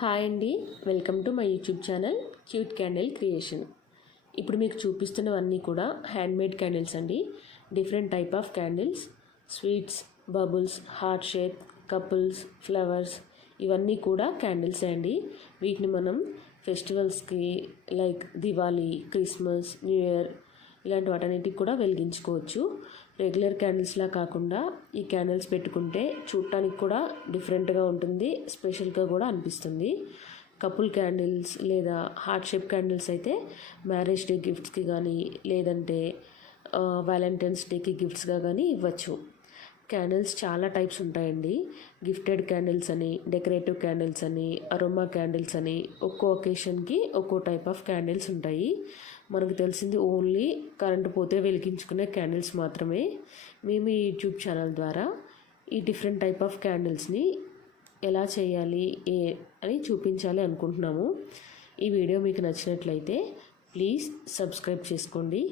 Hi అండి, welcome to my YouTube channel cute candle creation. ఇప్పుడు మీకు చూపిస్తున్నవన్నీ కూడా హ్యాండ్మేడ్ క్యాండిల్స్ అండి. Different type of candles, sweets, bubbles, heart shape, couples, flowers, ఇవన్నీ కూడా క్యాండిల్సే అండి. వీటిని మనం ఫెస్టివల్స్కి like Diwali, Christmas, new year ఇలాంటి వాటన్నిటికి కూడా వెలిగించుకోవచ్చు. రెగ్యులర్ క్యాండిల్స్లా కాకుండా ఈ క్యాండిల్స్ పెట్టుకుంటే చూడటానికి కూడా డిఫరెంట్గా ఉంటుంది, స్పెషల్గా కూడా అనిపిస్తుంది. కపుల్ క్యాండిల్స్ లేదా హార్ట్ షేప్ క్యాండిల్స్ అయితే మ్యారేజ్ డే గిఫ్ట్స్కి కానీ లేదంటే వ్యాలంటైన్స్ డేకి గిఫ్ట్స్గా కానీ ఇవ్వచ్చు. క్యాండిల్స్ చాలా టైప్స్ ఉంటాయండి. గిఫ్టెడ్ క్యాండిల్స్ అని, డెకరేటివ్ క్యాండిల్స్ అని, అరోమా క్యాండిల్స్ అని, ఒక్కో ఒకేషన్కి ఒక్కో టైప్ ఆఫ్ క్యాండిల్స్ ఉంటాయి. మనకు తెలిసింది ఓన్లీ కరెంటు పోతే వెలిగించుకునే క్యాండిల్స్ మాత్రమే. మేము ఈ యూట్యూబ్ ఛానల్ ద్వారా ఈ డిఫరెంట్ టైప్ ఆఫ్ క్యాండిల్స్ని ఎలా చేయాలి అని చూపించాలి అనుకుంటున్నాము. ఈ వీడియో మీకు నచ్చినట్లయితే ప్లీజ్ సబ్స్క్రైబ్ చేసుకోండి.